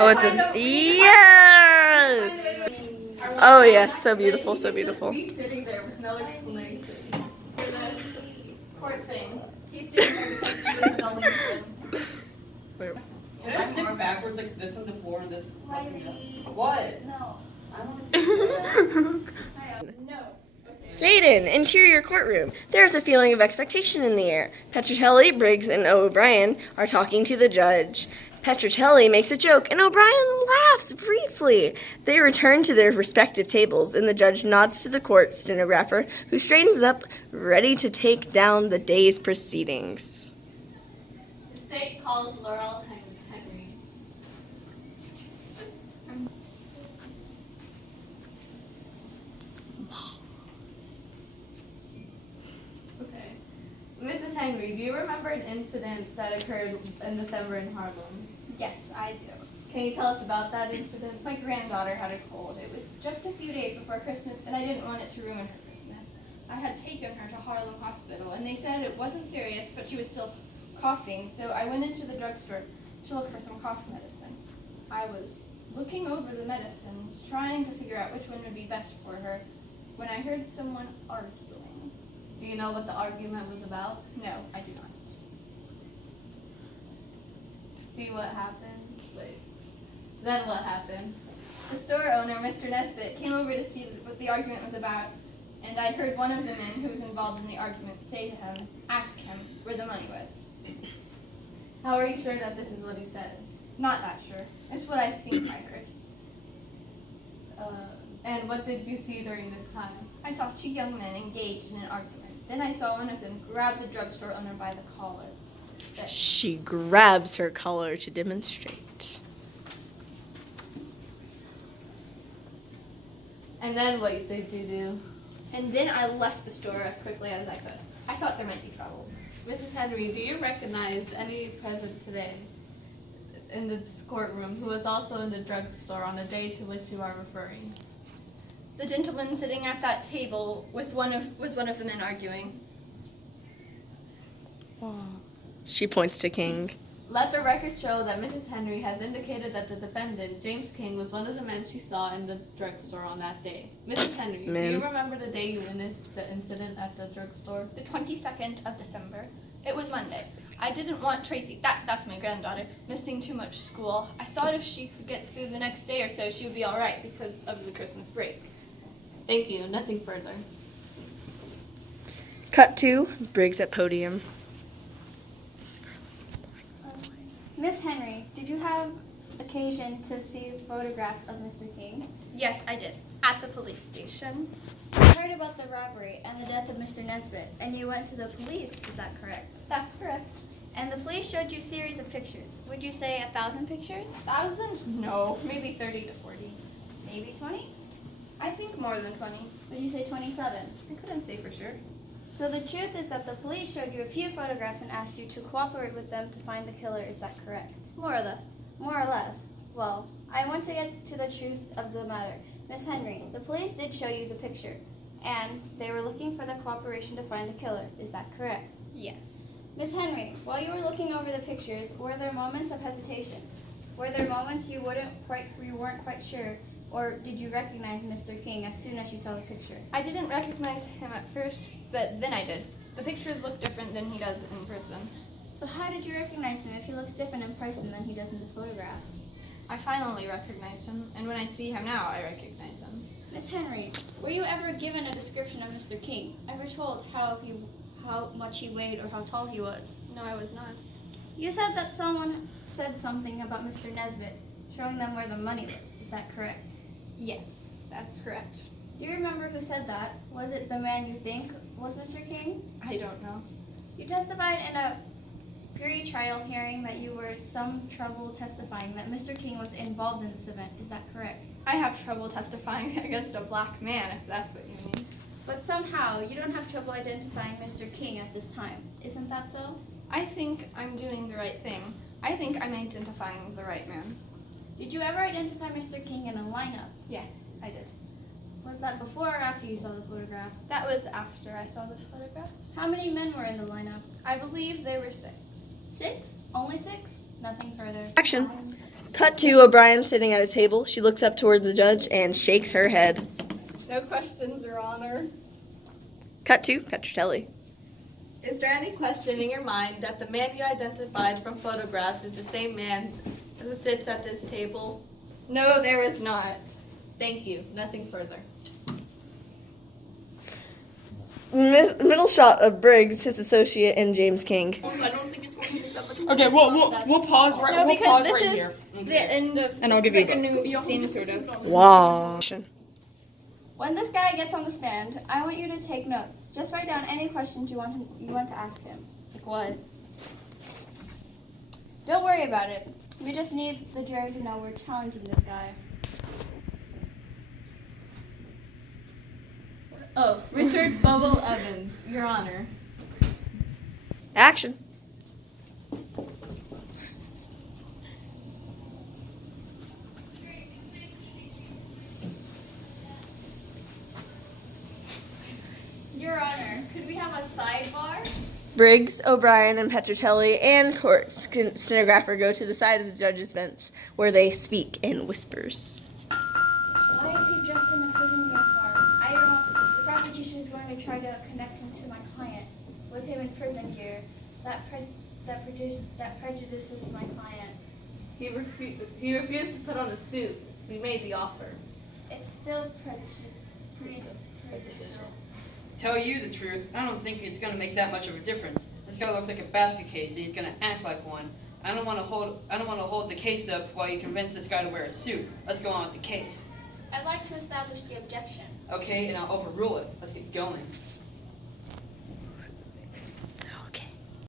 Oh, it's a yes. Oh yes, so beautiful, so beautiful. He's sitting there with no explanation. For the court thing, he's sitting there because he was annulling him. Wait. Can I sit backwards like this on the floor and this? Riley. What? No. I don't want to. No. Satan, interior courtroom. There's a feeling of expectation in the air. Petrocelli, Briggs, and O'Brien are talking to the judge. Petrocelli makes a joke, and O'Brien laughs briefly. They return to their respective tables, and the judge nods to the court stenographer, who straightens up, ready to take down the day's proceedings. The state calls Laurel Henry. Okay. Mrs. Henry, do you remember an incident that occurred in December in Harlem? Yes, I do. Can you tell us about that incident? My granddaughter had a cold. It was just a few days before Christmas, and I didn't want it to ruin her Christmas. I had taken her to Harlem Hospital, and they said it wasn't serious, but she was still coughing, so I went into the drugstore to look for some cough medicine. I was looking over the medicines, trying to figure out which one would be best for her, when I heard someone arguing. Do you know what the argument was about? No, I do not. See what happened? Wait. Then what happened? The store owner, Mr. Nesbitt, came over to see what the argument was about, and I heard one of the men who was involved in the argument say to him, ask him where the money was. How are you sure that this is what he said? Not that sure. It's what I think I heard. And what did you see during this time? I saw two young men engaged in an argument. Then I saw one of them grab the drugstore owner by the collar. She grabs her collar to demonstrate. And then what did you do? And then I left the store as quickly as I could. I thought there might be trouble. Mrs. Henry, do you recognize any present today in this courtroom who was also in the drugstore on the day to which you are referring? The gentleman sitting at that table was one of the men arguing. She points to King. Let the record show that Mrs. Henry has indicated that the defendant, James King, was one of the men she saw in the drugstore on that day. Mrs. Henry, do you remember the day you witnessed the incident at the drugstore? The 22nd of December. It was Monday. I didn't want Tracy, that's my granddaughter, missing too much school. I thought if she could get through the next day or so, she would be all right because of the Christmas break. Thank you. Nothing further. Cut to Briggs at podium. Miss Henry, did you have occasion to see photographs of Mr. King? Yes, I did. At the police station. I heard about the robbery and the death of Mr. Nesbitt, and you went to the police, is that correct? That's correct. And the police showed you a series of pictures. Would you say 1,000 pictures? 1,000? No, maybe 30 to 40. Maybe 20? I think more than 20. Would you say 27? I couldn't say for sure. So the truth is that the police showed you a few photographs and asked you to cooperate with them to find the killer, is that correct? More or less. More or less. Well, I want to get to the truth of the matter. Miss Henry, the police did show you the picture, and they were looking for the cooperation to find the killer, is that correct? Yes. Miss Henry, while you were looking over the pictures, were there moments of hesitation? Were there moments you weren't quite sure, or did you recognize Mr. King as soon as you saw the picture? I didn't recognize him at first, but then I did. The pictures look different than he does in person. So how did you recognize him if he looks different in person than he does in the photograph? I finally recognized him, and when I see him now, I recognize him. Miss Henry, were you ever given a description of Mr. King? Ever told how much he weighed or how tall he was? No, I was not. You said that someone said something about Mr. Nesbitt, showing them where the money was. Is that correct? Yes, that's correct. Do you remember who said that? Was it the man you think was Mr. King? I don't know. You testified in a pre-trial hearing that you were some trouble testifying that Mr. King was involved in this event. Is that correct? I have trouble testifying against a black man, if that's what you mean. But somehow, you don't have trouble identifying Mr. King at this time. Isn't that so? I think I'm doing the right thing. I think I'm identifying the right man. Did you ever identify Mr. King in a lineup? Yes, I did. Was that before or after you saw the photograph? That was after I saw the photographs. How many men were in the lineup? I believe there were 6. 6? Only 6? Nothing further. Action. Cut to O'Brien sitting at a table. She looks up toward the judge and shakes her head. No questions, Your Honor. Cut to Petrocelli. Is there any question in your mind that the man you identified from photographs is the same man who sits at this table? No, there is not. Thank you. Nothing further. Middle shot of Briggs, his associate, and James King. I don't think it's going to take that much. Okay, we'll pause right. No, we'll because pause this right is here. the end of. And I'll this give is you like a a new scene, sort of. Wow. When this guy gets on the stand, I want you to take notes. Just write down any questions you want to ask him. Like what? Don't worry about it. We just need the jury to know we're challenging this guy. Oh, Richard Bubble Evans, Your Honor. Action. Your Honor, could we have a sidebar? Briggs, O'Brien, and Petrocelli and court stenographer go to the side of the judge's bench where they speak in whispers. Why is he dressed in a prison uniform? I don't know. The prosecution is going to try to connect him to my client with him in prison gear. That prejudices my client. He refused to put on a suit. We made the offer. It's still prejudicial. Tell you the truth, I don't think it's gonna make that much of a difference. This guy looks like a basket case, and he's gonna act like one. I don't want to hold the case up while you convince this guy to wear a suit. Let's go on with the case. I'd like to establish the objection. Okay, and I'll overrule it. Let's get going.